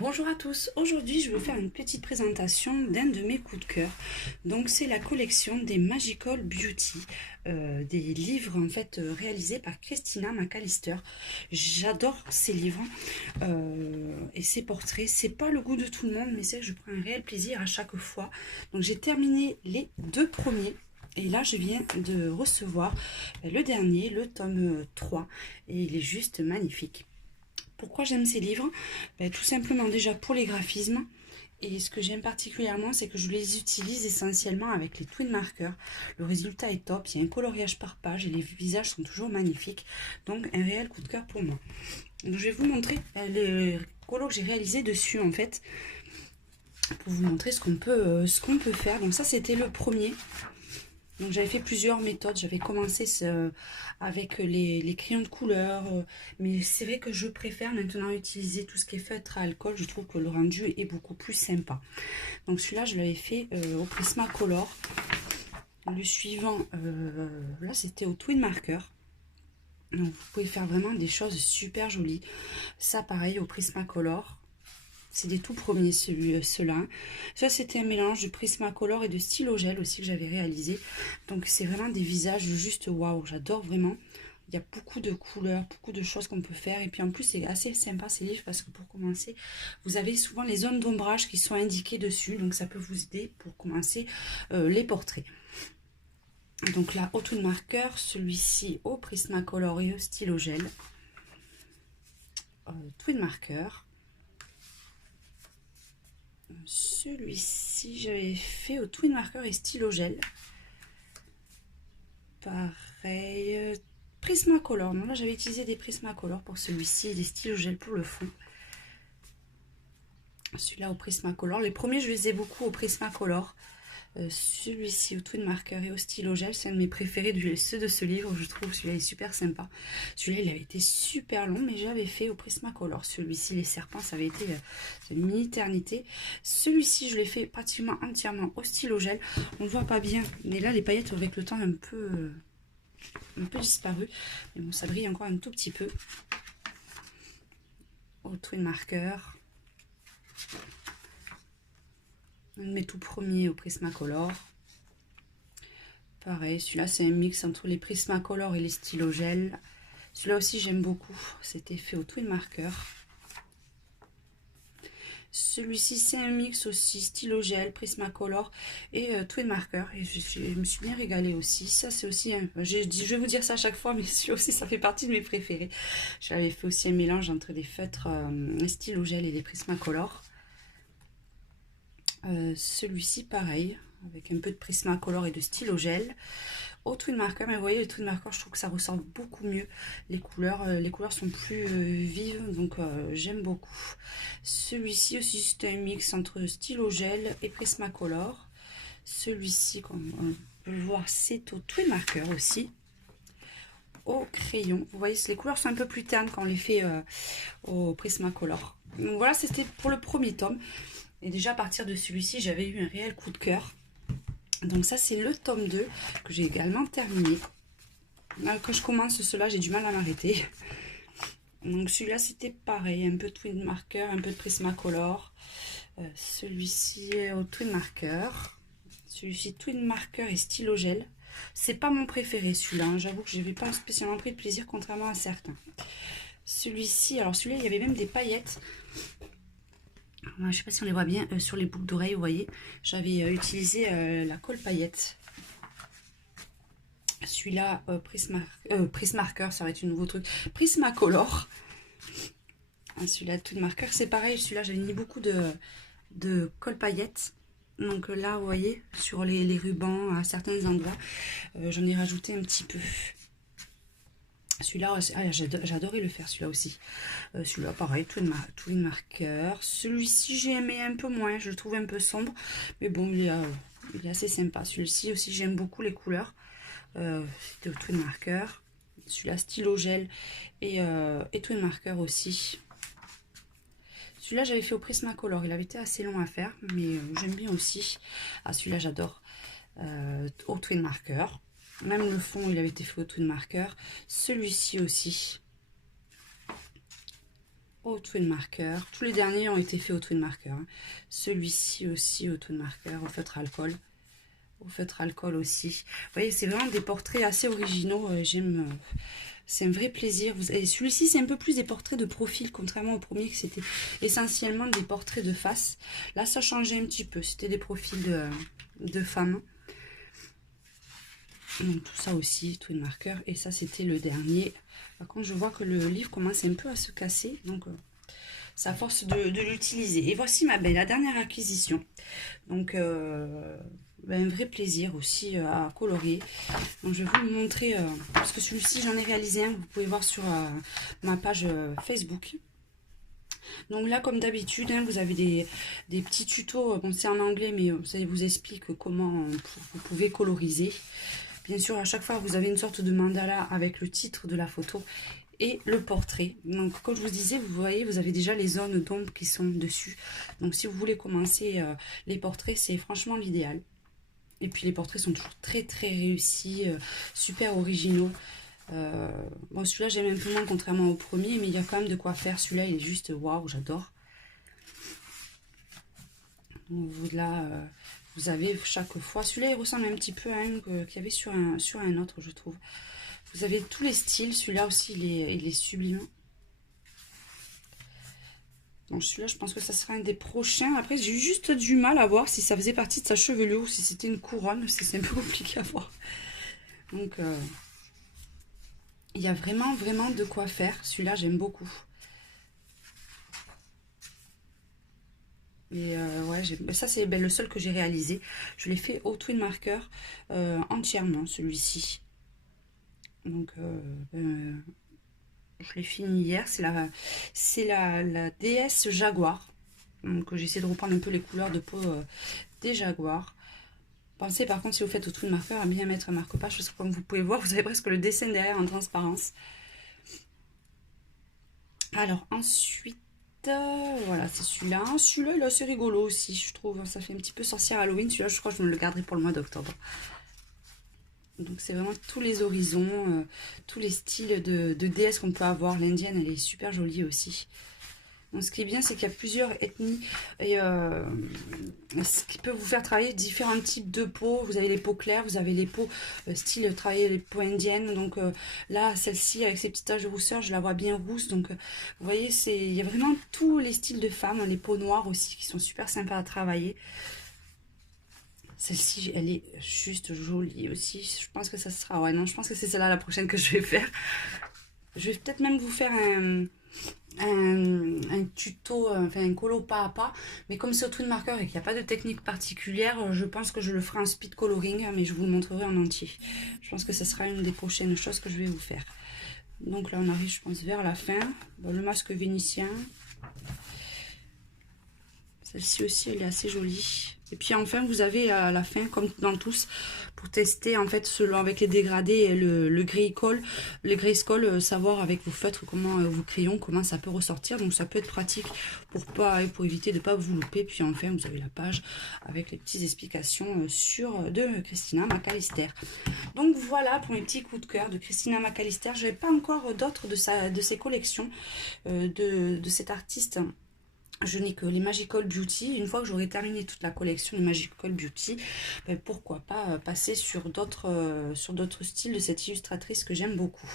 Bonjour à tous, aujourd'hui je vais faire une petite présentation d'un de mes coups de cœur. Donc c'est la collection des Magical Beauty, des livres en fait réalisés par Christina McAllister. J'adore ces livres et ces portraits. C'est pas le goût de tout le monde, mais c'est que je prends un réel plaisir à chaque fois. Donc j'ai terminé les deux premiers. Et là, je viens de recevoir le dernier, le tome 3, et il est juste magnifique. Pourquoi j'aime ces livres? Tout simplement déjà pour les graphismes. Et ce que j'aime particulièrement, c'est que je les utilise essentiellement avec les twin markers. Le résultat est top, il y a un coloriage par page et les visages sont toujours magnifiques. Donc un réel coup de cœur pour moi. Donc, je vais vous montrer les colos que j'ai réalisés dessus en fait. Pour vous montrer ce qu'on peut faire. Donc ça c'était le premier. Donc j'avais fait plusieurs méthodes, j'avais commencé avec les crayons de couleur, mais c'est vrai que je préfère maintenant utiliser tout ce qui est feutre à alcool, je trouve que le rendu est beaucoup plus sympa. Donc celui-là je l'avais fait au Prismacolor. Le suivant, là c'était au Twin Marker. Donc vous pouvez faire vraiment des choses super jolies. Ça pareil au Prismacolor. C'est des tout premiers, ceux-là. Ça, c'était un mélange de Prismacolor et de stylo gel aussi que j'avais réalisé. Donc, c'est vraiment des visages juste waouh. J'adore vraiment. Il y a beaucoup de couleurs, beaucoup de choses qu'on peut faire. Et puis, en plus, c'est assez sympa ces livres parce que pour commencer, vous avez souvent les zones d'ombrage qui sont indiquées dessus. Donc, ça peut vous aider pour commencer les portraits. Donc là, au Twin Marker, celui-ci au Prismacolor et au stylo gel. Twin Marker. Celui-ci, j'avais fait au Twin Marker et stylo gel. Pareil, Prismacolor. Non, là, j'avais utilisé des Prismacolor pour celui-ci et des stylo gel pour le fond. Celui-là au Prismacolor. Les premiers, je les ai beaucoup au Prismacolor. Celui-ci au Twin Marker et au stylo gel, c'est un de mes préférés de ceux de ce livre. Je trouve celui-là est super sympa. Celui-là, il avait été super long, mais j'avais fait au Prismacolor. Celui-ci, les serpents, ça avait été une éternité. Celui-ci, je l'ai fait pratiquement entièrement au stylo gel. On ne voit pas bien, mais là, les paillettes avec le temps un peu disparu. Mais bon, ça brille encore un tout petit peu. Au Twin Marker. Un de mes tout premiers au Prismacolor. Pareil, celui-là c'est un mix entre les Prismacolor et les stylo gel. Celui-là aussi j'aime beaucoup. C'était fait au Twin Marker. Celui-ci c'est un mix aussi stylo gel, Prismacolor et Twin Marker. Et je me suis bien régalée aussi. Ça c'est aussi je vais vous dire ça à chaque fois, mais celui aussi ça fait partie de mes préférés. J'avais fait aussi un mélange entre les feutres stylo gel et les Prismacolor. Celui-ci pareil, avec un peu de Prismacolor et de stylo gel. Au Twin Marker, mais vous voyez, le Twin Marker, je trouve que ça ressort beaucoup mieux. Les couleurs sont plus vives, donc j'aime beaucoup. Celui-ci aussi, c'est un mix entre stylo gel et Prismacolor. Celui-ci, comme on peut le voir, c'est au Twin Marker aussi. Au crayon, vous voyez, les couleurs sont un peu plus ternes quand on les fait au Prismacolor. Donc voilà, c'était pour le premier tome. Et déjà à partir de celui-ci, j'avais eu un réel coup de cœur. Donc ça, c'est le tome 2 que j'ai également terminé. Quand je commence cela, j'ai du mal à m'arrêter. Donc celui-là, c'était pareil. Un peu de Twin Marker, un peu de Prismacolor. Celui-ci au Twin Marker. Celui-ci Twin Marker et stylo gel. C'est pas mon préféré celui-là. Hein. J'avoue que je n'avais pas spécialement pris de plaisir contrairement à certains. Celui-ci, alors celui-là, il y avait même des paillettes. Je ne sais pas si on les voit bien sur les boucles d'oreilles, vous voyez. J'avais utilisé la colle paillette. Celui-là, Prismarker, ça va être un nouveau truc. Prismacolor. Celui-là, Twin Marker, c'est pareil. Celui-là, j'avais mis beaucoup de colle paillette. Donc là, vous voyez, sur les rubans, à certains endroits, j'en ai rajouté un petit peu. Celui-là, j'adorais le faire, celui-là aussi. Celui-là, pareil, Twin Marker. Celui-ci, j'ai aimé un peu moins, je le trouve un peu sombre. Mais bon, il est assez sympa. Celui-ci aussi, j'aime beaucoup les couleurs. C'était au Twin Marker. Celui-là, stylo gel et Twin Marker aussi. Celui-là, j'avais fait au Prismacolor. Il avait été assez long à faire, mais j'aime bien aussi. Ah, celui-là, j'adore. Au Twin Marker. Même le fond, il avait été fait au Twin Marker. Celui-ci aussi. au twin marker. Tous les derniers ont été faits au twin marker. Hein. Celui-ci aussi au twin marker, au feutre alcool. Au feutre alcool aussi. Vous voyez, c'est vraiment des portraits assez originaux. J'aime... c'est un vrai plaisir. Et celui-ci, c'est un peu plus des portraits de profil, contrairement au premier, que c'était essentiellement des portraits de face. Là, ça changeait un petit peu. C'était des profils de femmes. Donc, tout ça aussi, twin marker. Et ça, c'était le dernier. Par contre, je vois que le livre commence un peu à se casser. Donc, c'est à force de l'utiliser. Et voici la dernière acquisition. Donc, un vrai plaisir aussi à colorier. Donc, je vais vous le montrer, parce que celui-ci, j'en ai réalisé un, vous pouvez voir sur ma page Facebook. Donc là, comme d'habitude, hein, vous avez des petits tutos, bon, c'est en anglais, mais ça vous explique comment vous pouvez coloriser. Bien sûr, à chaque fois, vous avez une sorte de mandala avec le titre de la photo et le portrait. Donc, comme je vous disais, vous voyez, vous avez déjà les zones d'ombre qui sont dessus. Donc, si vous voulez commencer les portraits, c'est franchement l'idéal. Et puis, les portraits sont toujours très, très réussis, super originaux. Bon, celui-là, j'aime un peu moins contrairement au premier, mais il y a quand même de quoi faire. Celui-là, il est juste waouh, j'adore. Donc, là, vous avez chaque fois... Celui-là, il ressemble un petit peu à un qu'il y avait sur un autre, je trouve. Vous avez tous les styles. Celui-là aussi, il est sublime. Donc celui-là, je pense que ça sera un des prochains. Après, j'ai eu juste du mal à voir si ça faisait partie de sa chevelure ou si c'était une couronne. C'est un peu compliqué à voir. Donc, il y a vraiment, vraiment de quoi faire. Celui-là, j'aime beaucoup. Et ouais, ça, c'est le seul que j'ai réalisé. Je l'ai fait au twin marker entièrement, celui-ci. Donc, je l'ai fini hier. C'est la déesse jaguar. Donc, j'essaie de reprendre un peu les couleurs de peau des jaguars. Pensez par contre, si vous faites au twin marker, à bien mettre un marque-page, parce que comme vous pouvez voir, vous avez presque le dessin derrière en transparence. Alors ensuite, voilà, c'est celui-là. Celui-là, il est assez rigolo aussi, je trouve. Ça fait un petit peu sorcière Halloween. Celui-là, je crois que je me le garderai pour le mois d'octobre. Donc c'est vraiment tous les horizons, tous les styles de déesses qu'on peut avoir. L'indienne, elle est super jolie aussi. Donc, ce qui est bien, c'est qu'il y a plusieurs ethnies et ce qui peut vous faire travailler différents types de peau. Vous avez les peaux claires, vous avez les peaux style travailler les peaux indiennes. Donc là, celle-ci avec ses petites taches de rousseur, je la vois bien rousse. Donc vous voyez, il y a vraiment tous les styles de femmes. Les peaux noires aussi qui sont super sympas à travailler. Celle-ci, elle est juste jolie aussi. Je pense que ça sera... Ouais, non, je pense que c'est celle-là la prochaine que je vais faire. Je vais peut-être même vous faire un tuto, enfin un colo pas à pas, mais comme c'est au twin marker et qu'il n'y a pas de technique particulière, je pense que je le ferai en speed coloring, mais je vous le montrerai en entier. Je pense que ce sera une des prochaines choses que je vais vous faire. Donc là on arrive, je pense, vers la fin. Bon, le masque vénitien, celle-ci aussi elle est assez jolie. Et puis enfin vous avez à la fin, comme dans tous, pour tester en fait selon avec les dégradés et le grayscale, savoir avec vos feutres comment vos crayons, comment ça peut ressortir. Donc ça peut être pratique pour éviter de ne pas vous louper. Puis enfin vous avez la page avec les petites explications de Christina McAllister. Donc voilà pour mes petits coups de cœur de Christina McAllister. Je n'avais pas encore d'autres de ses collections de cet artiste. Je n'ai que les Magical Beauty. Une fois que j'aurai terminé toute la collection des Magical Beauty, ben pourquoi pas passer sur d'autres styles de cette illustratrice que j'aime beaucoup.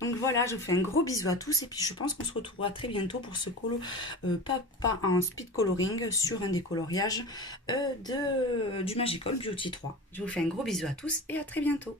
Donc voilà, je vous fais un gros bisou à tous et puis je pense qu'on se retrouvera très bientôt pour ce colo pas en speed coloring sur un des coloriages du Magical Beauty 3. Je vous fais un gros bisou à tous et à très bientôt.